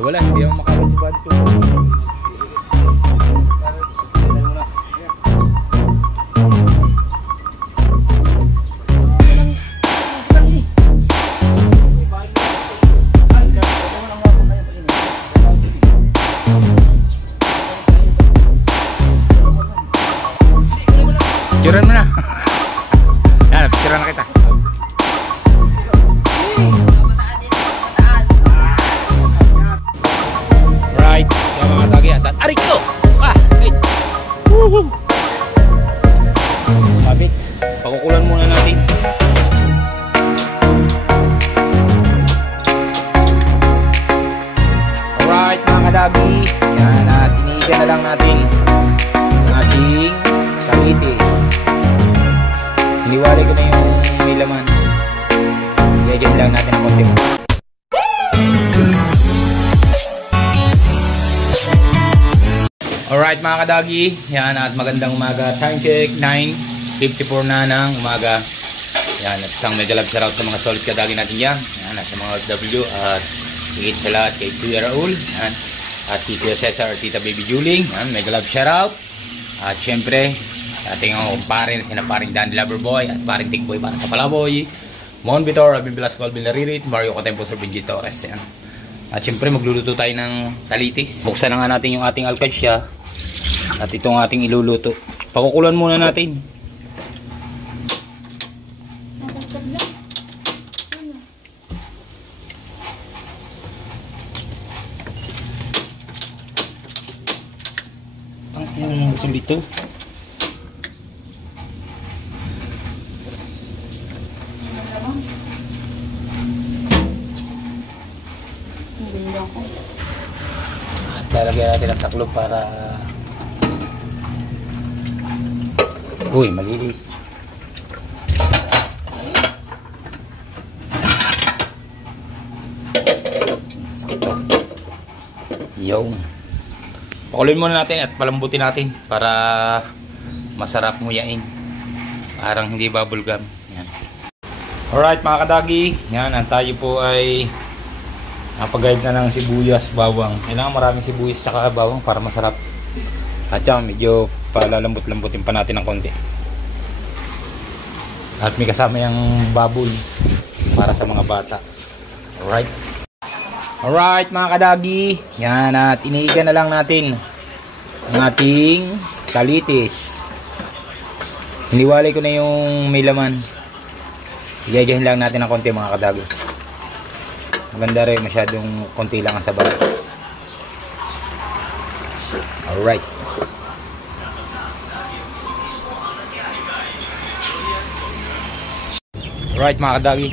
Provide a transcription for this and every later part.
Wala, hindi ako makakot sa body ko. Picturean mo na. Yan, picturean na kita. Right, yan mga tagi at arik ko! Hey! Woohoo! Mabit. Pakukulan muna natin. Alright mga kadagi. Yan, at iniigan na lang natin ang ating kalitis. Iniwalay ko na yung may laman. Iyajan lang natin ang konti mo. Alright mga kadagi, yan at magandang umaga. Time check 9:54 na ng umaga. Yan at isang mega love shoutout sa mga solid kadagi natin yan. Yan at sa mga OFW at higit sa lahat kay Kuya Raul. Yan at Tito Cesar at Tita Baby Juling. Yan mega love shoutout. At syempre ating kumpare na sina paring Dan Loverboy at paring Tigboy para sa Palaboy. Mon Vitor, Abin Velasco, Alvin Laririt, Mario Cotempo, Sir Benji Torres. Yan. At syempre magluluto tayo ng talitis. Buksan na nga natin yung ating alkansya. At itong ating iluluto. Pakukulan muna natin. Ang gusto dito. At lalagyan natin ang taklob para uy, maliliit. Yung pakuloyin muna natin at palambutin natin para masarap nguyain. Parang hindi bubblegum. Yan. Alright mga kadagi, yan, tayo po ay napag-guide na ng sibuyas, bawang. Kailangan maraming sibuyas tsaka bawang para masarap. At yan, medyo palalambot-lambutin pa natin ng konti. At may kasama yung baboy para sa mga bata. Alright. Alright mga kadagi. Yan at iniigan na lang natin ang ating talitis. Hiniwalay ko na yung may laman. Iyajahin lang natin ng konti mga kadagi. Maganda rin, masyadong konti lang ang sabaw. Alright. Alright mga kadagi,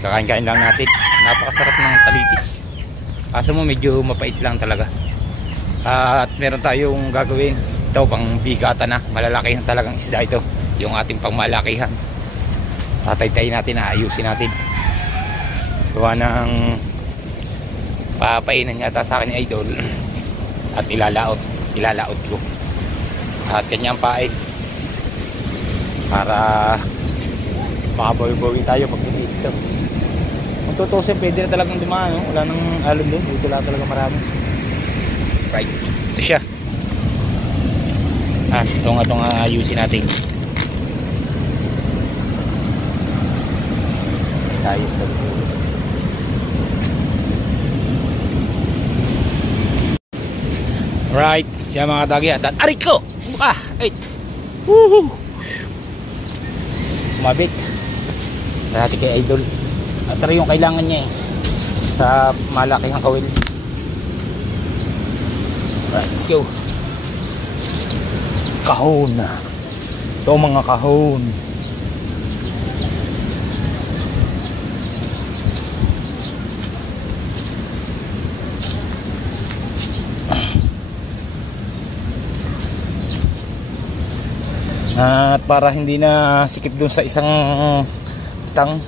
kakain-kain lang natin. Napakasarap ng talitis. Kaso mo medyo mapait lang talaga. At meron tayong gagawin. Ito pang bigata na. Malalakihan talagang isda ito. Yung ating pangmalakihan. Tatay-tayin natin, ayusin natin. Gawa ng papainan yata sa akin ni Idol. At ilalaot ko. At kanyang pain. Para makabawi-bawi tayo pag dito. Kung tutusin, pwede na talagang dumaan, no? Wala nang alon din. Dito lang talaga marami. Right. Ito siya. Ito nga ayusin natin. Ayos na dito. Right. Siya mga tagi. At arik ko! Right. Woohoo! Sumabit. Dati kay Idol. At rin yung kailangan niya sa malakihang kawil. Right, let's go. Kahon. Ito mga kahon. At para hindi na sikip dun sa isang tang.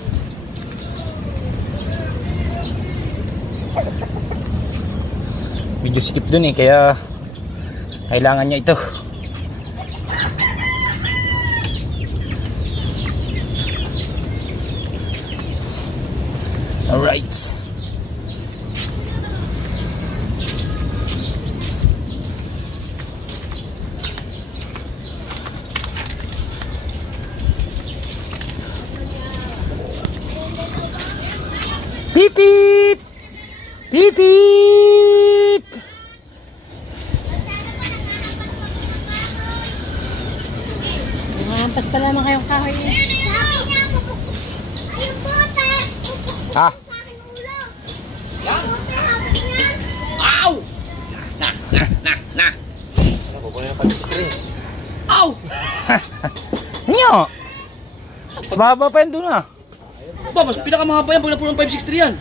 Medyo sikip dun kaya kailangan niya ito. Alright. Beep beep. Hampas pa lamang kayong kahoy. Ah. Ow! Na. Ow! Nyo! Mahaba pa yan doon ah. Ba, mas pinakamahaba yan pag napuno ng 563 yan.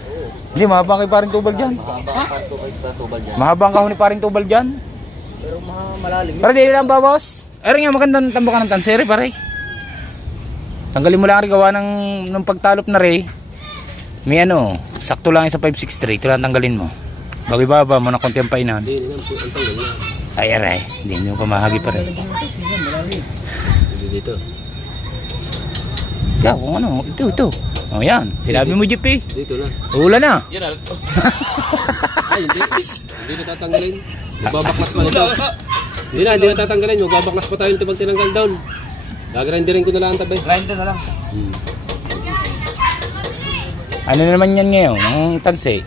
Hindi, mahaba kay paring tubal dyan. Mahaba ang kahon ni paring tubal dyan. Pero malalim. Pero di lang ba, boss? Pero nga magandang tambakan ng tansere, pare. Tanggalin mo lang rin gawa ng pagtalop na rin. May ano, sakto lang yung sa 563. Ito lang tanggalin mo. Bago ibaba mo na konti ang painan. Hindi, ang tanggal na. Ay, aray. Hindi mo pa mahagi pa rin. Hindi dito. Ikaw, kung ano, ito. O yan, sinabi mo, Jeep eh. Dito na. Ulan na. Yan na. Ay, hindi natatanggalin. Magbabaklas pa nito. Hindi natatanggalin. Magbabaklas pa tayo nito pag tinanggal down. Gagrinderin ko na lang ang tabay. Grinder na lang. Ano naman yan ngayon? Ang tansi.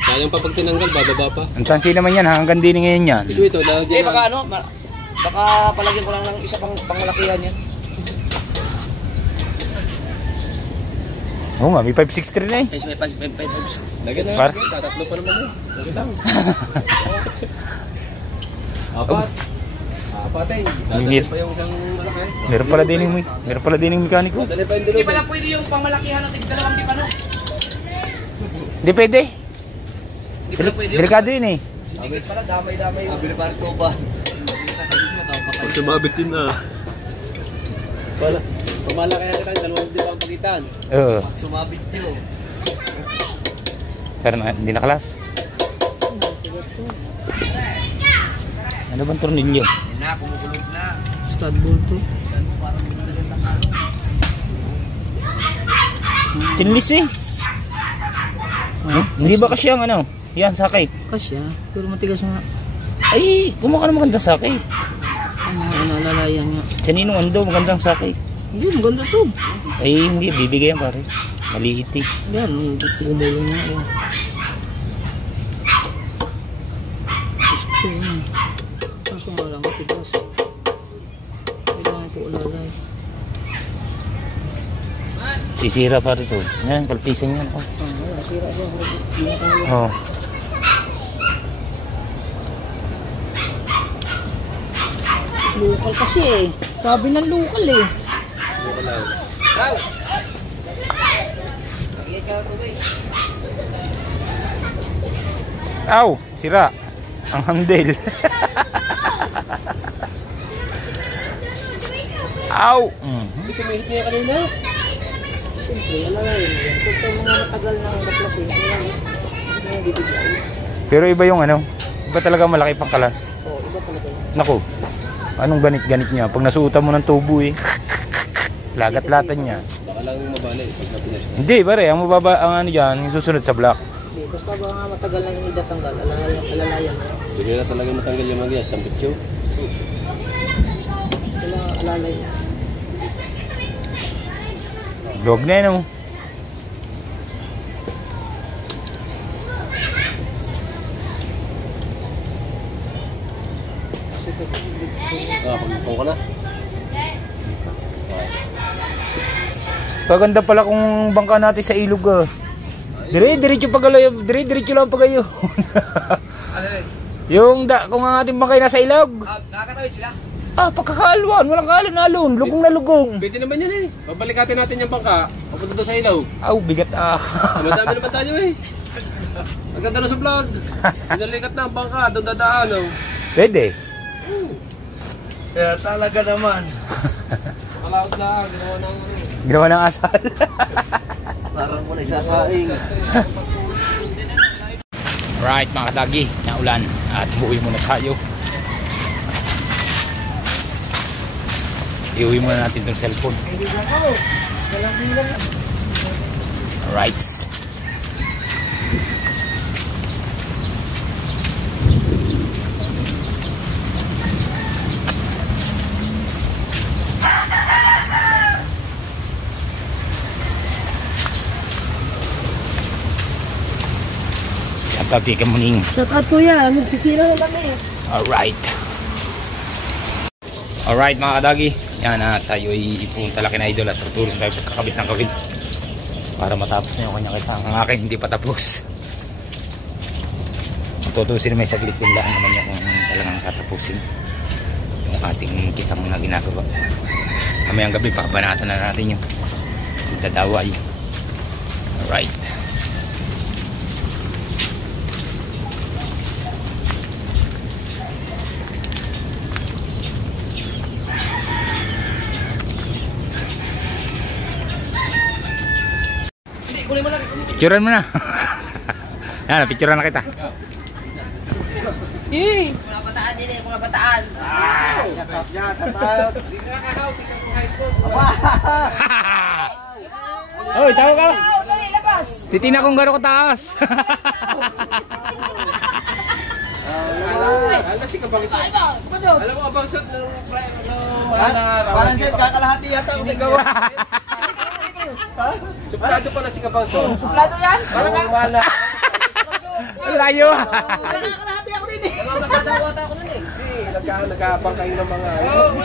Sayang pa pag tinanggal, bababa pa. Ang tansi naman yan, hanggang din ngayon yan. Ito, lagyan baka ano, baka palagyan ko lang ng isa pang pangmalakihan yan. Oo nga, may 563 na eh. Ay, may 5. Lagyan na. Par? Tatatlo pa naman eh. Lagyan lang. Apat. Apat eh. Dadali pa yung isang malaki. Meron pala din yung mekaniko. Dadali pa yung dalawa. Hindi pala pwede yung pangmalakihan ng dalawang dipano. Hindi pwede. Hindi pala pwede yung Delikado yun eh. dikit pala, damay-damay yung... Abili pa rin ko ba? Pag sumabit din na. Wala. Pag malaki na kita, dalawang di ba ang pagitan? Oo. Sumabit yun. Pero hindi nakalas. Ano bang tornilyo? Yan na, kumukulog na. Stud bolt to. Chinlis eh. Hindi ba kasi ang ano? Yan, sakay. Kasya, pero matigas nga. Ay, kumuha ka na magandang sakay. Ang mga nalalayan nga. Sa Ninong Ando, magandang sakay. Hindi, maganda to. Ay, hindi. Bibigay yan pare. Maliit eh. Yan, gumulong nga yun. Gusto yun. Kaso nga lang, matigas. Kailangan ito ulalay. Sisira pare to. Yan, kalpisan yan. Oh. Nasira siya. Oh. Lokal kasi eh. Sabi ng lokal eh. Aw, sira. Ang handle. Aw. Hindi kumihit niya kanina. Siyempre, alam nga yun. Kung tayo mga matagal ng baklas eh. Ayan, yung bibigay. Pero iba yung ano. Iba talaga malaki pang kalas. Oo, iba pala ito. Naku. Anong ganit-ganit niya? Pag nasuutan mo ng tubo eh. Lagat-latan niya. Baka lang mabali pag napinirsa. Hindi, pare. Ang mababa, ang ano dyan, yung susunod sa block. Hindi, basta ba nga matagal na yung idatanggal. Alalayan na. Hindi na talaga matanggal yung mga gas. Tampitso. Kailangan alalayan. Dog na yun, oh. Pagpapong ka na. Paganda pala kung bangka natin sa ilog, ah. Dire-diretso pagalayo, dire-diretso lang pagayo. Ano rin? Yung kung ang ating bangkay nasa ilog. Nakakatawid sila. Ah, pagkakaalwan, walang kaalon-alon, lugong na lugong. Pwede naman yan eh. Babalikan natin yung bangka. Papunta doon sa ilaw. Aw, bigat ah. Madami naman tayo eh. Ang ganda na sa vlog. Pinalikat na ang bangka. Doon dadaan oh. Pwede. Kaya talaga naman. Kalaot na. Ginawa ng Ginawa ng asal. parang wala isasaing. Right mga katagi, naulan at buuwi muna tayo. Iuwi muna natin itong cellphone. Alright. Tapi ka muning. Shout out kuya, magsisira na kami. Alright mga kadagi. Yan tayo ay punta laki na idol at tutulong tayo pagkakabit ng kawid. Para matapos na yung kanya kita. Ang akin hindi pa tapos. Tutusin may saglit din lang naman niya kung talagang tatapusin yung ating kitang na ginagawa. Kamayang gabi pakabanatan na natin yung dadaway. Alright. Picturean mo na. Yan, picturean na kita. Yay! Mga bataan din eh, mga bataan. Shout out niya, shout out. Oy, tawa ka. Dali, labas. Titina kung gano'n kataas. Alam si Kabangsot. Alam mo Kabangsot nung Parang sir, kakalahati yata ang sigawa. suplado pala si Kabangsot. Suplado yan? Parang wala. Layo. Kakalahati ako rin eh. Nagkakadawata ako nun eh. Nag-aabang kayo ng mga...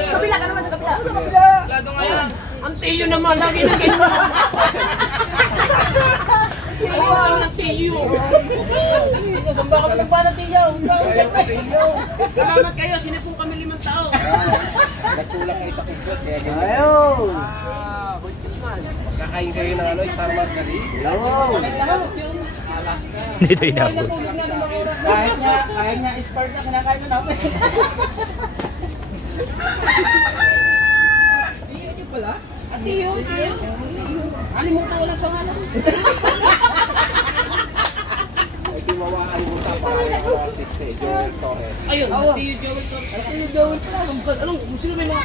Sa kabila ka naman, sa kabila. Sa kabila. Lado ngayon. Ang tiyo naman, lagi na ganyan. Ayaw ng tiyo. Samba kami nagbanat niyo. Salamat kayo, sinipong kami 5 tao. Nagkulang kayo sa kumpot. Ayaw. Kakain kayo ng ano, Star Margarita. Dito inabot. Kahit nga Spark na kinakain mo namin. Tiyo. Alimutan ko lang pangalan. Hindi mawakalimutan pa kayo ng artist eh, Joel Torres. Ayun, Tiyo Joel Torres. Tiyo Joel pa. Anong, sino may mga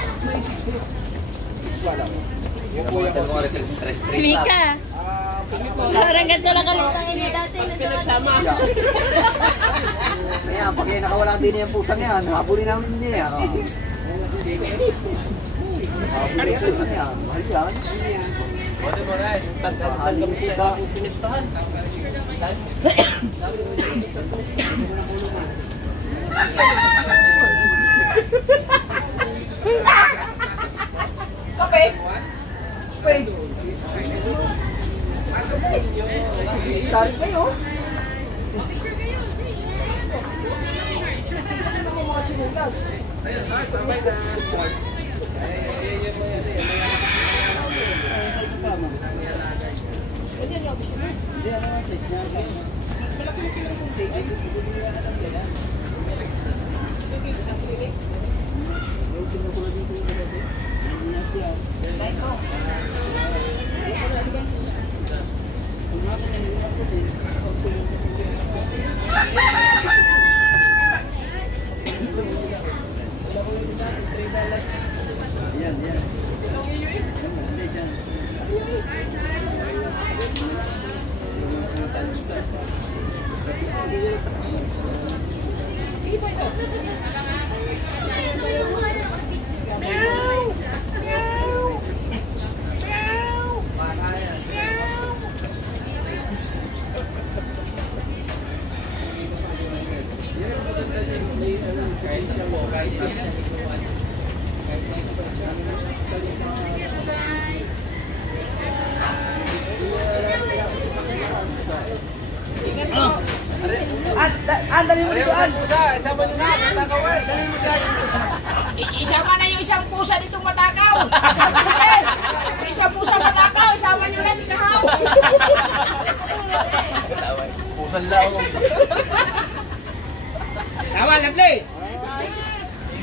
6 lang. Yung po yung consistent. Mika. Parang ganito lang kalitangin niya dati. pinagsama? Ayan, pag nakawala din yung pusang yan, habulin namin din yan. Habulin yung pusang yan. Mahal yan. Bote mo rin. Mahal yung pusa. Pinistahan. Kape? Kape? Start kayo. Mga chinelas. Dali mo dito, Isama nyo na, matakawin. Dali mo dyan. Isama na yung isang pusa ditong matakaw. Isang pusa matakaw, isama nyo na si Kahaw. Pusan lang. Tama, lovely.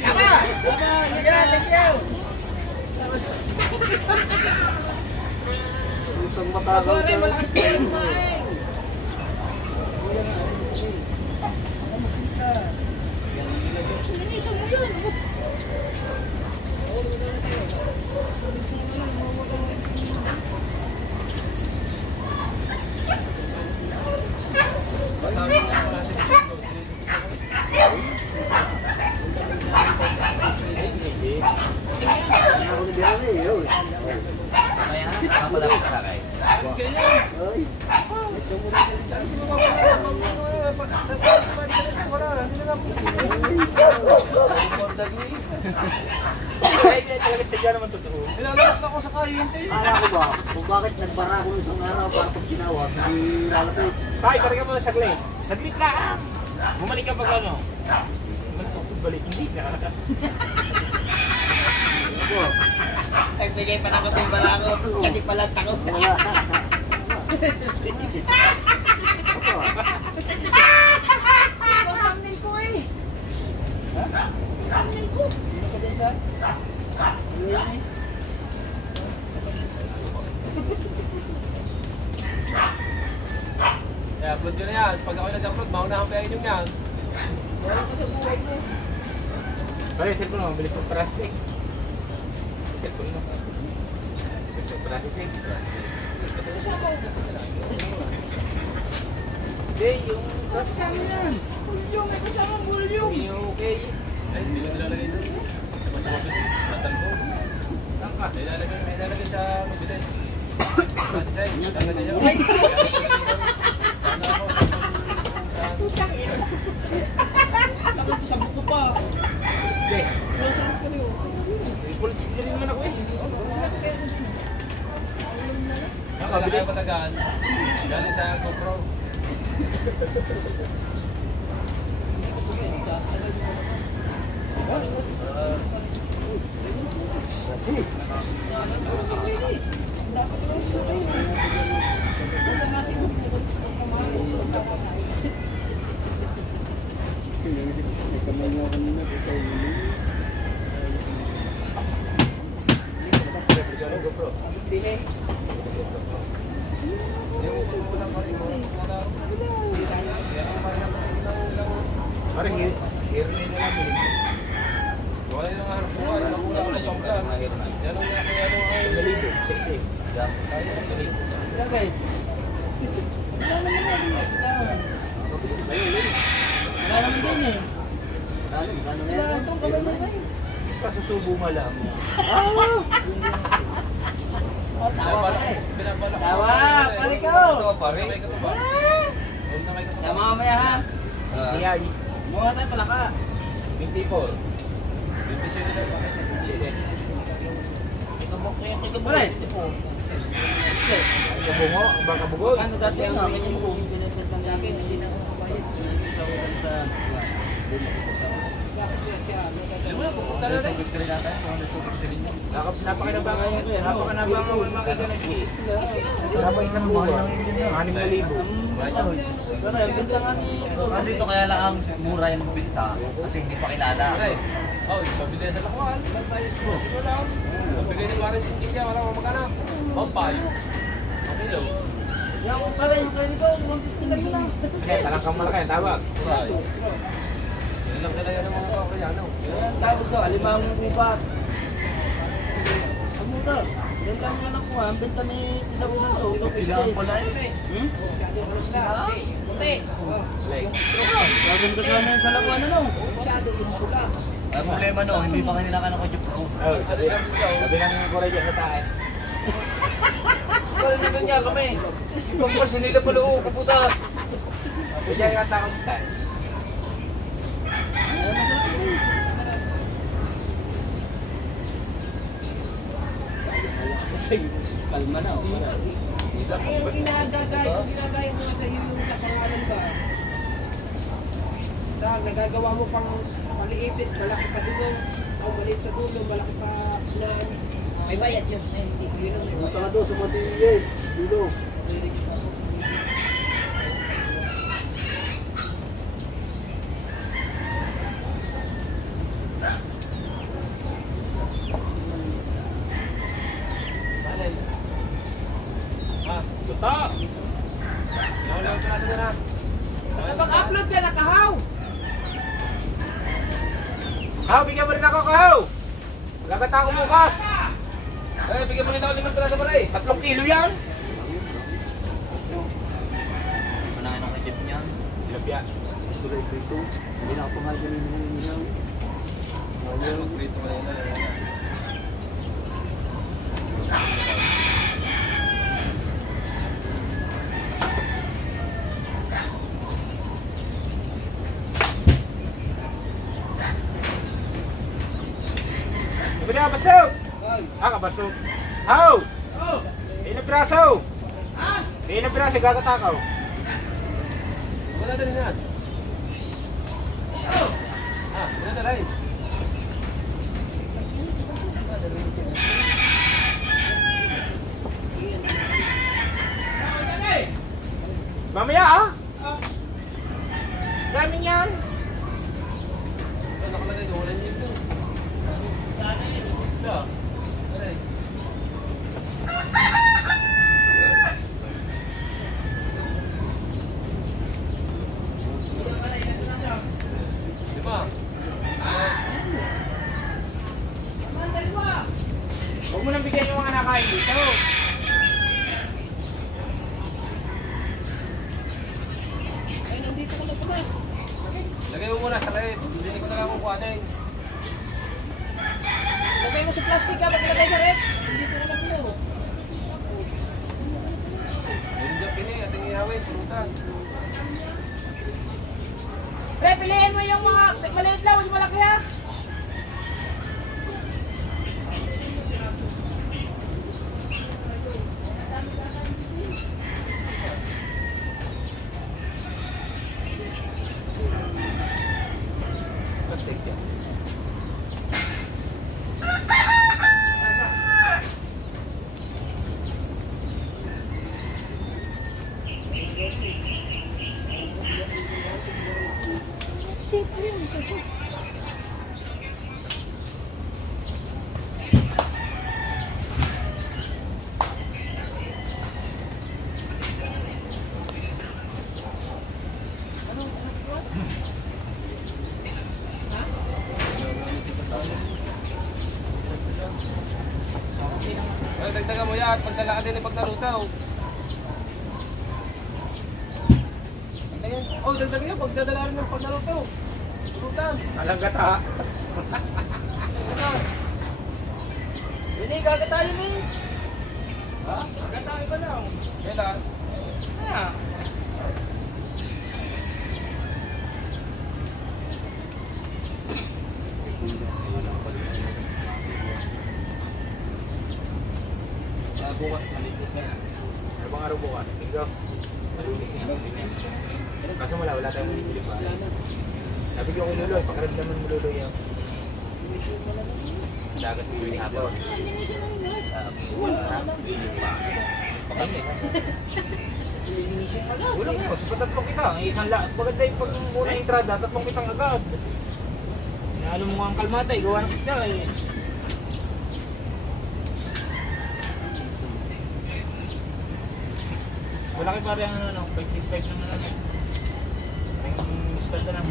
Tama. Thank you. Pusang matakaw. sadya naman totoo. Nilalabot ako sa kuryente. Kala ko ba, kung bakit nagbara ko isang araw para pag tinawag, hindi lalapit. Tay, karga mo na saglit. Saglit lang. Bumalik ka pag ano. Balik, hindi na. Nagbigay pa ng kaping barako. Tsaki pala takot. Thumbnail ko eh. Thumbnail ko. Kaya upload nyo na yan. Pag ako nag-upload, maunahan pa yung yan. Pare, cellphone mo, bilis mo processing. Cellphone mo. Bilis mo processing. Hindi, yung Kasama yan. Bulyo, may kasamang bulyo. yung okay. Ay, hindi mo nilalagay doon. Basta mabilis. Matal mo. Saan ka? May ilalagay sa mabilis. Design. Ilalagay nyo. Takot sa buko pa. Hindi. Police din naman ako eh. Nakalagay ang patagaan. Galing sa GoPro. Parang here na lang. Wala yung harap ko. Wala ko na yung plan. Yan ang Malibo. Sexy. Lagay. Wala naman din eh. Wala itong kamay na tayo. Kasusubo mo lang. Tawa, pare ko. Pare, may katuba. Tama mamaya ha. Yan. Mga tayo pala ka. 24. 27 na ba? Pare. Kabungo, baka bugol. Ano dati ang may sibong binibintang sa akin, hindi na ako mabayad. Sa ulan sa Napakinabangan mo. Napakinabangan mo mga ganagi. Tapos isang buwan. 6,000. Pero yung bintangan ni... Dito kaya lang ang mura yung magbinta kasi hindi pa kilala. Oh, pabili sa lakuan. Sino lang? Pabili ni Mara yung tingya, wala akong magkana. Pampay. Okay daw. Yan kung pala yung credit ko, 150 lang lang. Okay, talagang malaki ang tawag. Yan lang talaga ng mga Koreano. Yan, tawag ko, alimang ubat. Ang mura. Yan lang nga nakuha, ang benta ni isa ko to. Kailangan pala yun eh. Gagawin ko sana yan sa lakuan ano? Ang problema no, hindi pa kanila ka nakajip ko. Oh, sabi ng Korea sa tayo. Wala na ganyan kami. Ipagpar nila pala kaputas. Kaya yung ataka mo sa Kalma na. Yung ginagaya mo nga sa iyo yung sa pangalan ba? Dahil nagagawa mo pang maliit, malaki pa dulo, o maliit sa dulo, malaki pa na... May bayad yun. Yun ang Punta ka doon sa Matiyay. Dilo. Tuta! Naulang ka natin na. Nakapag-upload ka na, Kahaw! Kahaw, bigyan mo rin ako, Kahaw! Lagat ako bukas! Eh, bigyan mo rin ako 5 piraso pala eh. 3 kilo yan! Manangin ang kajip niyan. Tilapia. Gusto ko ito. Hindi na ako pangagaling ng inihaw. Prito ka na. Sabi na, pasok! Kabaso. How? Pila braso? Pila braso gagatakaw? Wala na rin yan. Wala na rin. Mamaya ah. Dami yan. Nakalagay ko, wala niyo ito. Huwag mo nang bigyan yung mga nakain dito. Lagay mo muna sa red. Hindi ko na lang kukuhanin. Lagay mo sa plastic ka, maglagay sa rep. Hindi ko alam mo. Hindi dyan pili. Ating ihawin. Pulutan. Pre, piliin mo yung mga maliit lang, huwag malaki ha. Plastic yan. Ay, dagdagan mo yan. Pagdala ka din pag nalutaw. Oh, dagdagan yan. Pagdadala rin ng pag nalutaw. Lutan. Alang gata. Hindi, gagatayin mo eh. Ha? Gatahin ba lang? Kailan? Bukas maliit na. Ano bang araw bukas? Linggo. Malunis niya. Kaso wala tayong bibili pa. Sabi ko kay Luloy, pakaramdaman mo Luloy yan. Dagat bibili hapon. Wala mo, kasi patatlong kita. Isang maganda yung pag muna entrada, tatlong kitang agad. Ano mo nga ang kalmatay, gawa ng isda eh. Malaki pa rin ang 565 naman ano. Yung stud na lang.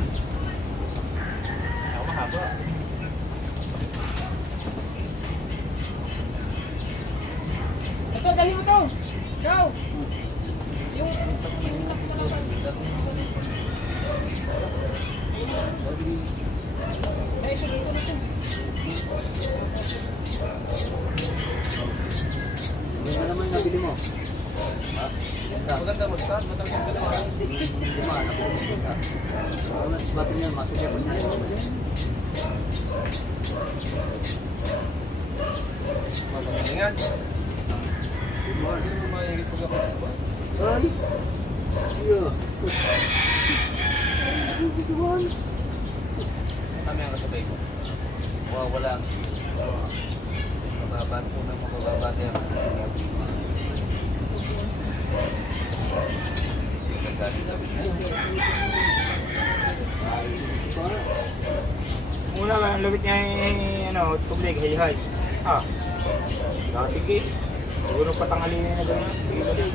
Ako mahaba. Ito, dali mo to. Go. Yung ay, sige ko na to. Ano naman yung nabili mo? Maganda mo, Stan. Matangkang ka naman. Lima, napulisin ka. Ba't niya, masukya pa niya. Mapalingan. Hindi mo mahigit pagkakas ba? Ay! Siya! Kami ang kasabay mo. Wala. Mababat ko na mababat yan. Muna nga, ang lawit niya ay ano, tubig, hay-hay. Ah, natigit. Siguro patangalin na ganyan. Tigil.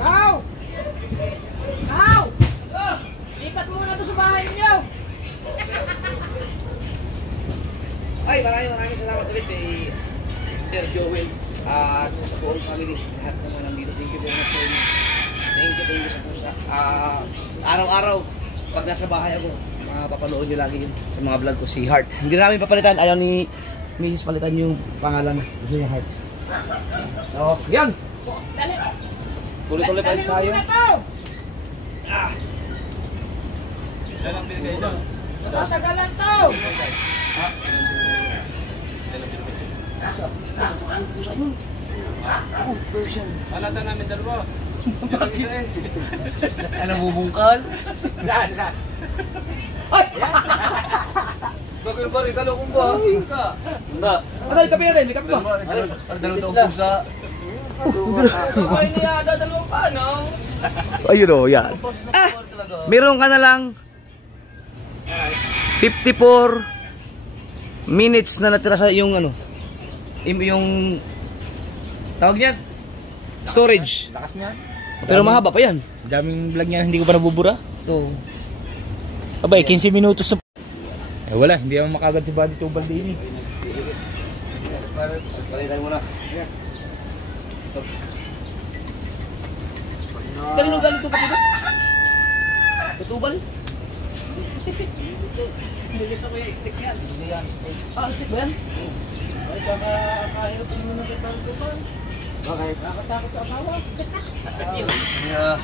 Go. ulit Sir Joel at sa buong family. Lahat naman nandito. Thank you very much sa inyo. Thank you sa pusa. Araw-araw, pag nasa bahay ako, mapapanood nyo lagi yun sa mga vlog ko, si Heart. Hindi na namin papalitan. Ayaw ni Mrs. palitan yung pangalan. Gusto niya Heart. So, yan. Ulit-ulit tayo tayo. Tagalan to! Alata namin dalawa. Ano bubungkal? Ay! Bakit ba rin kalokong ba? Hindi. Masali kape natin, may kape ba? Ang dalawang pusa. Sabay niya, dadalawang pa, no? Ayun o, yan. Meron ka na lang 54 minutes na natira sa yung ano, yung tawag niya, storage. Takas mo yan. Pero mahaba pa yan. Daming vlog niya, hindi ko pa nabubura. So, Abay, 15 minutos na. Eh wala, hindi naman makagad si Buddy Tubal din eh. palitan mo na. Kanino galing ito kapito? Katubal? Nilito ko yung stick yan. Hindi yan stick. Stick ba yan? Ay, kakahirap mo na kita ito pa. Bakit? Nakatakot sa asawa.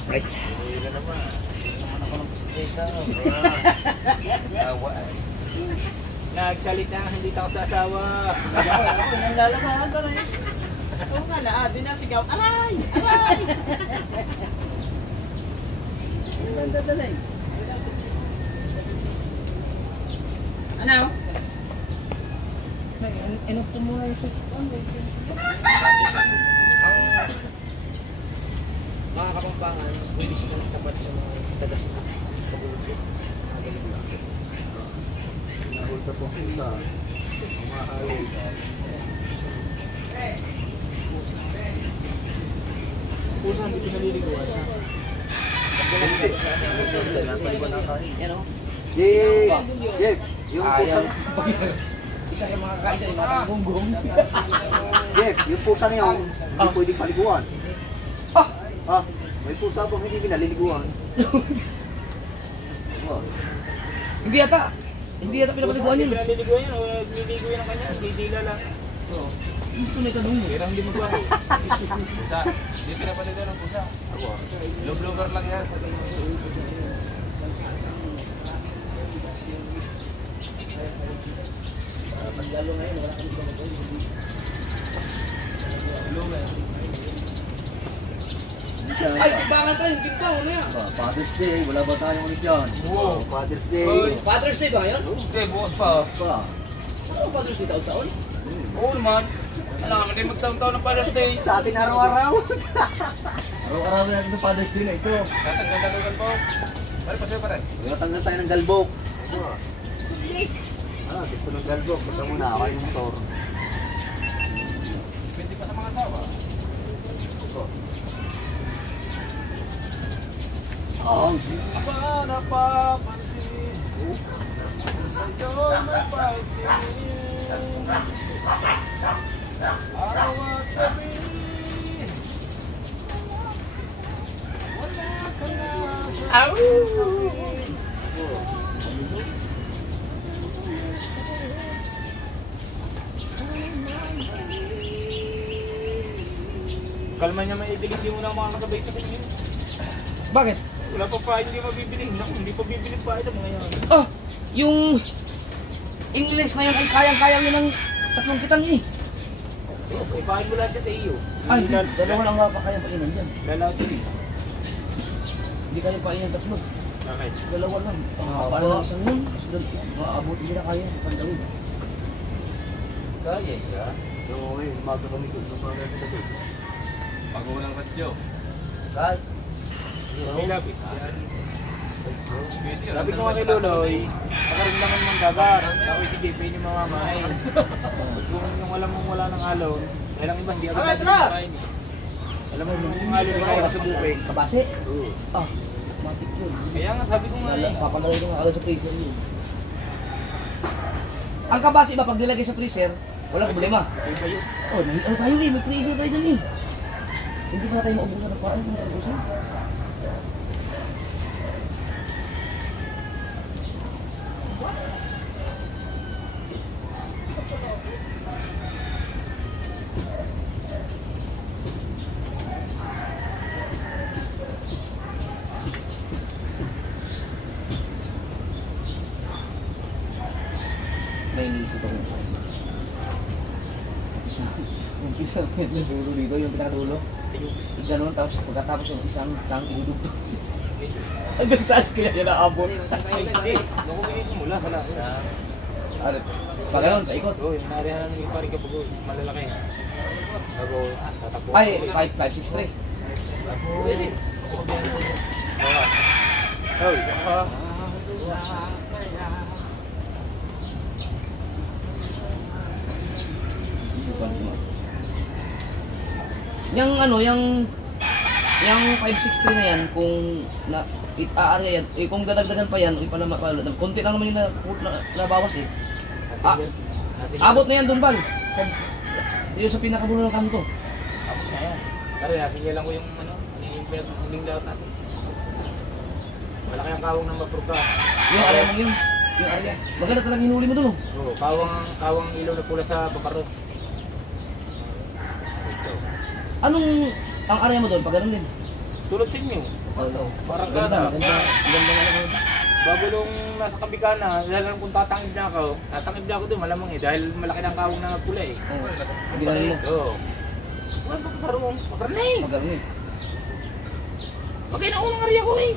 Right. Ayun naman. Naman ako ng bisikleta. Yawa. Nagsalita, hindi ako sa asawa. Ako, nanlalamahan ka na eh. Oo nga na, binasigaw. Aray! Aray! Ang dadalay. Ano? Enough to muna yung sitcom. Mga kapampangan, pwede silang tapat sa mga taga-sita. Nahulta po pusa. Umahali. Pusa, hindi ko naliliguan. Yan o. Jake! Yung pusa. Isa sa mga kain na yung mga gunggong. Jake, yung pusa na yun, hindi pwedeng paliguan. May pusa pong hindi pinaliliguan. Hindi yata. Hindi yata pinapaliguan yun. Naliliguan yan o nililigo yan ang kanya. Didila lang. Ito may tanong mo. Hirang di magawa. Pusa. Hindi pinapalitan ng pusa. Ako. Low-blower lang yan. Pagdalo ngayon, wala kami ay, bangan tayo, gift ka, ano yan? Father's Day, wala ba tayong ulit yan? Wow. Father's Day. Father's Day ba ngayon? Hindi, bukas pa. Pa. Ano Father's Day taon-taon? Oo naman. Alam, hindi magtaon-taon ng Father's Day. Sa atin araw-araw. Araw-araw na natin ng Father's Day na ito. Tatanggal-tanggal po. Pare, pasaya pa rin. Tanggal tayo ng galbok. Gusto ng galbok. Basta muna ako yung motor. Pwede pa sa mga asawa. Sana papansin sa'yo may pagtingin araw at gabi wala ka na sa Kalma niya may ibili mo na mga kasabay ko sa inyo. Bakit? Wala pa pa, hindi mabibili. Naku, hindi pa bibili pa ito mga yan. Yung English ngayon ay kayang-kayang yun ng tatlong kitang eh. Ipahin mo lahat yan sa iyo. Ay, dalawa lang nga pa kayang painan dyan. Lalaki. Hindi kayang painan tatlo. Bakit? Dalawa lang. Paano lang isang yun? Maaabot hindi na kaya. Pandawin. kaya ka Oo, umaga kami doon. Umaga kami doon. pag-unang radyo Kahit. May lapis. pwede yun Sabi ko nga kay Loloy, pakaramdaman mong dagat. Tapos sige, pwede ni mamamahay. Kung alam mong wala ng alon, dahil ang iba hindi agad kumakain eh. Alam mo, yung alon ko kaya sa bukid. Kabase? Matik yun. Kaya nga sabi ko nga eh. Papagalay ko nga agad sa freezer yun. Ang kabase ba pag nilagay sa freezer, Walang problema. Oh, ano tayo eh, may presa tayo dyan eh. Hindi pa tayo maubusan ng paraan, hindi maubusan. May iniisip ako. Umpisa yung dulo dito, yung pinakadulo. Ganun, tapos pagkatapos yung isang ihudog. Hanggang saan kaya yan naabot? Hindi. Nung kuminis mula sa lahat. Ano? Pag ganun, paikot. Oo, yung narihan namin yung paring kapag malalaki. Bago, tatakbo. Ay, 563. Pwede. Oh, Yang ano, yung 563 na yan, kung aarya yan, kung dadagdagan pa yan, konti lang naman yung nabawas eh. Abot na yan, Dumbal. Yung sa pinakabulo ng kanto. Abot na yan. Pero sige lang ko yung ano, yung pinag-huling lahat natin. Malaki ang kawang ng mapurka. Yung area mo yun. Yung area. Maganda talagang hinuli mo dun. Oo, kawang ilaw na pula sa bakarot. Anong ang area mo doon? Pag ganun din. Tulad sa inyo. Oo. Parang Ganda, ganda. ganda nga lang. Bago nung nasa Kabikana, dahil lang kung tatangib na ako doon, malamang eh, dahil malaki ng kawang na pula eh. Oo. Ginanin mo. Oo. Wala pa parang makarnay. Magaling eh. Okay na unang area ko eh.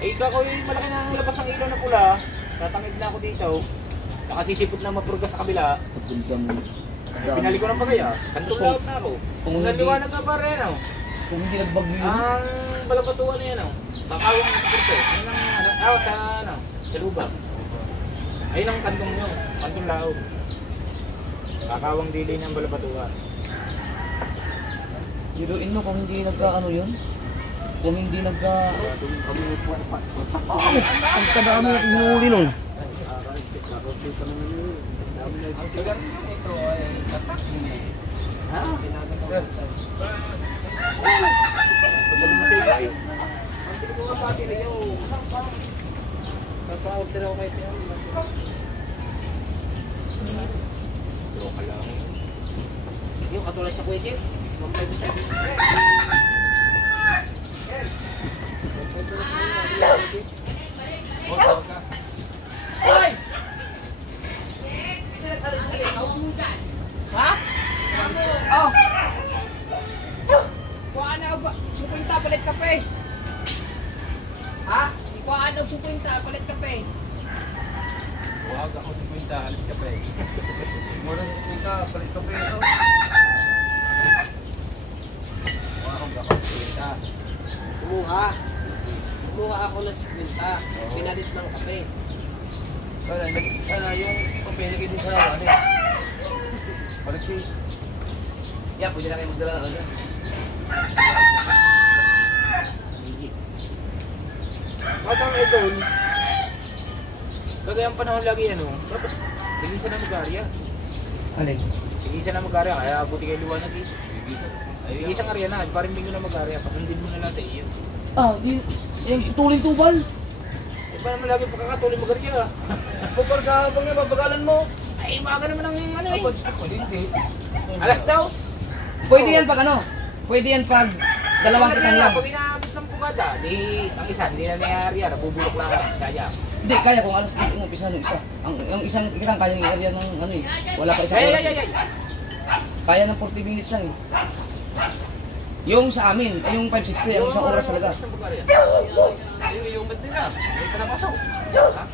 Eh, ikaw ko yung malaki na labas ng ilaw na pula, tatangib na ako dito, nakasisipot na mapurga sa kabila, Ganda mo. pinali ko ng bagay ah. Kantong laot na ako. Kung Kung hindi- naliwanag ka pa rin oh. Kung hindi nagbagyo yun. Ang balabatuan na yan oh. Bakawang dito. Ayun ang sa ano, sa lubak. Ayun ang kantong nyo, kantong laot. Bakawang dili ng balabatuan. Hiruin mo kung hindi nagka-ano yun. Kung hindi nagka... Ang kadami na hinuli nun. Yung katulad sa Kuwait, 1.5%. Ha? Oh. Kuha na ba? Sukwinta, palit kape. Ha? Kuha na sukwinta, palit kape. Huwag ako si Quinta, alit ka pre. Mura si Quinta, palit ka pre ito. Huwag ako si Quinta. Kumuha ako ng 50. Pinalit ng kape. Sana yung papilagay din sa ano. Palit si... Yeah, pwede na kayo magdala na agad. Matang ito, kagayang panahon lagi ano, dapat ligisan na mag-area. Alin? Ligisan na mag-area, kaya abuti kayo liwanag eh. Ligisan area na, parang hindi ko na mag-area, pasundin mo na lang sa iyo. Ah, yung tuling tubal. Eh, paano mo lagi pagkakatuloy mag-area? Kupar sa habang nababagalan mo. Ay, maaga naman ang ano eh. Hindi. Alas daos. Pwede yan pag ano? Pwede yan pag dalawang kitang lang. Pag inaabot ng bugada, di, ang isa, hindi na may-area, nabubulok lang kaya. Hindi, kaya kung alas dito umpisa ng isa. Ang isang kitang kaya yung area ng ano eh. Wala pa isang oras. Ay. Kaya ng 40 minutes lang eh. Yung sa amin, ay yung 560, ang isang oras talaga. Yung bandera. Yung pinapasok. Ha?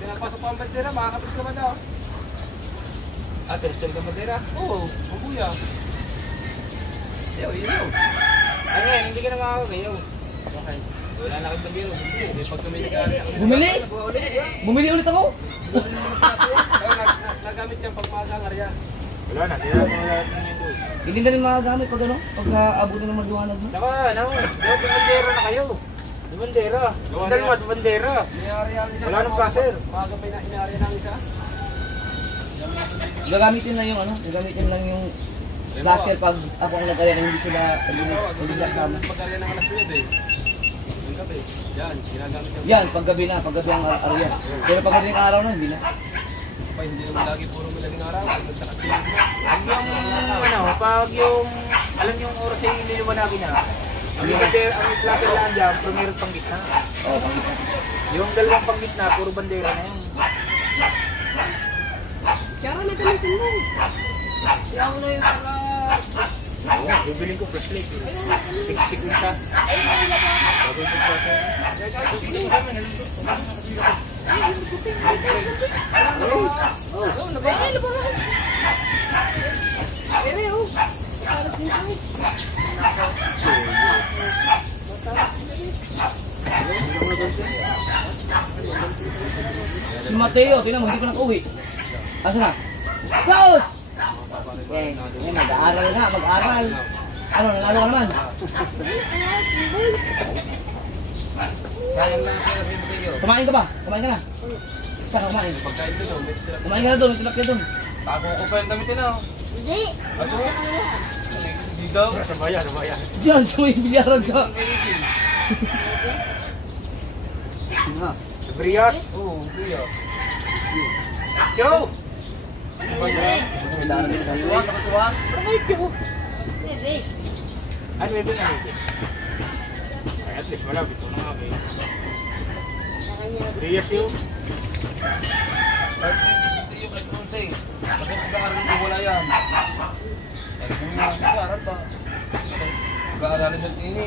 Pinapasok pa ang bandera, makakapis naman daw. Ah, sunod-sunod ka madera. Oo, mabuya. Yun. Ay ngayon, hindi ka na makakagayaw. Okay. Wala na kang bagyo. Hindi, pag tumili ka. Bumili? Bumili ulit ako? Kaya nagamit niyang pagmagang area. Wala na, tira mo lahat ng ito. Hindi na rin makagamit pag ano? Pag abutin ng magluwanag mo. Saka, dumandera na kayo. Dumandera. Dumandera. May area ang isa. Wala nang placer. Maga pa ina-area ng isa. Gagamitin lang yung ano, gagamitin lang yung flasher pag ako ang nagkaya hindi sila kasama. Pagkali ng alas 9 eh. Yung gabi. Yan, ginagamit yung Yan, paggabi ang area. Pero pag madaling araw na, hindi na. pa, hindi naman lagi puro madaling araw. Pag yung, alam yung oras ay niliwanagin niya. Ang flasher lang dyan, primero pang gitna. Oo, pangita. Yung dalawang pang gitna, puro bandera na yun. Kaya na gamitin mo. Kaya mo na yung para... Oo, bibiling ko flashlight. Tik-tik mo siya. Bagay ko pa siya. Si Mateo, tingnan mo, hindi ko nag-uwi. Asa na? Saus! Eh, mag-aaral na, mag-aaral. Ano, nanalo ka naman? sayang lang siya sa Mateo. Kumain ka ba? Kumain ka na? Saan ka kumain? Pagkain doon, may sila. Kumain ka na doon, may tilapia doon. Tago ko pa yung gamitin na. Hindi. Ako? Hindi daw. Sabaya. Diyan, sa may bilyaran sa... Briyas. Oo, kuya. Yo! Hindi. Tuwan sa katuwan. Hindi. Ano yung binanong? Ay, at least malapit. Ito na nga kayo. Sa kanya. Briyas yun. Kahit hindi hindi yung kahit noon sa'yo. Kasi pag-aaral mo wala yan. Kahit kung yung mag-aaral pa. Pag-aaralin ng tini.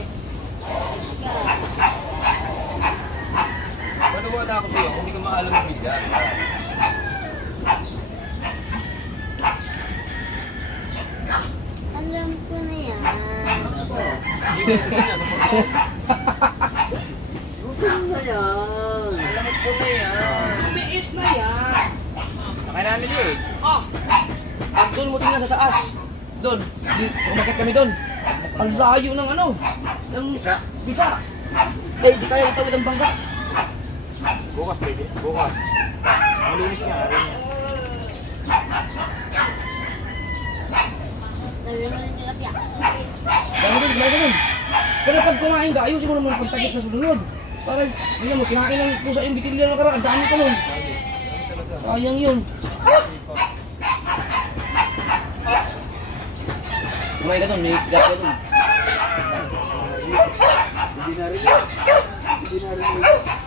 Paano wala ako sa'yo kung hindi ka maalam ng bilyar? Alam ko na yan. Hindi ka sa kanya sa porto. Alam ko na yan. Liit na yan. Sakay namin yun. At doon mo tingnan sa taas. Doon. Umakit kami doon. Ang layo ng ano. Ng bisa. Eh, di kaya itawid ang bangka. Bukas pwede. Bukas. Malunis nga. Sabi mo ng tilapia. Dami doon, dami doon. Pero pag kumain ka, ayusin mo naman pagtagit sa sunod. Para, hindi mo, kinain ng pusa yung bitilya ng karaan. Ang dami ko nun. Sayang yun. Kumain ka doon, may gat ka doon.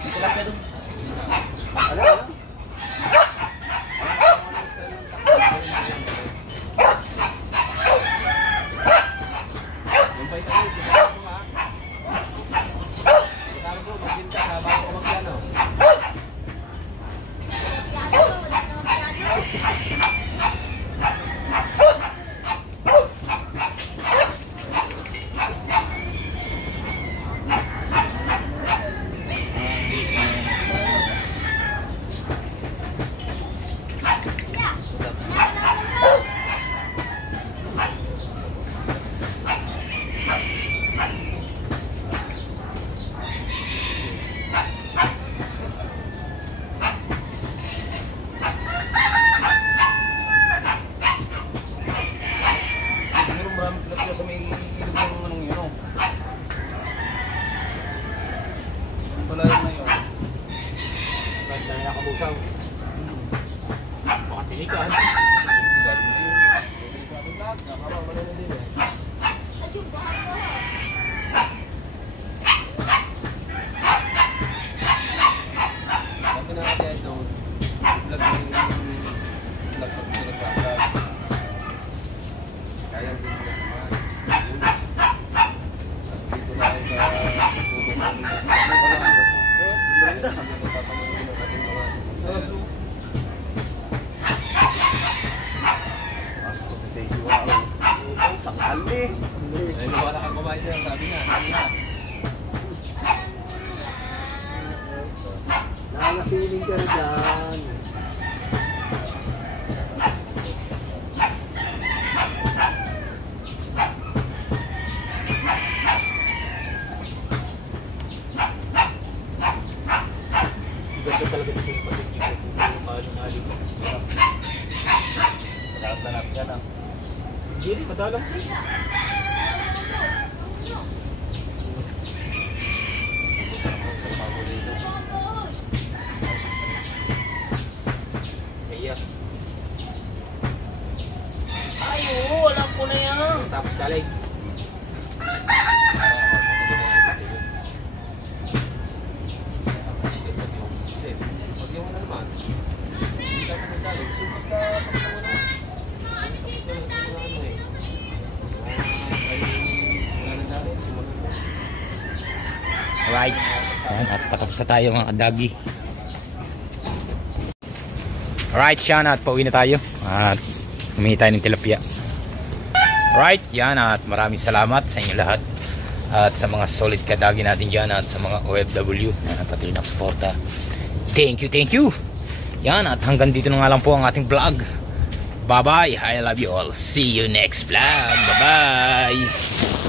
May tilapia doon. Yung pa ito, sila ko nga. Pagkakaroon ko, magpinta ka bago ko magpiano. Siguro maraming tilapia sa may ilog ng anong yun, oh. Wala yun na yun. Kahit na nakabusaw. Baka tinikan. Kasi na natin ito, vlog yung vlog sa pinagkakas. Kaya din nila samahan. Dito na ako sa tutulong ng Brenda. Ay, wala kang kumain siya, sabi niya. Nakakasiling ka na dyan. Ganda talaga ito yung patigil ko kung paano nalito. Hindi, madalang. Ay, oo, alam ko na yan. Tapos kalegs. Right. Yan, at patapos na tayo mga kadagi. Alright, yan at pauwi na tayo. At humingi tayo ng tilapia. Right, yan at maraming salamat sa inyo lahat. At sa mga solid kadagi natin dyan at sa mga OFW na patuloy ng suporta. Thank you, thank you. Yan at hanggang dito na nga lang po ang ating vlog. Bye bye, I love you all. See you next vlog. Bye bye.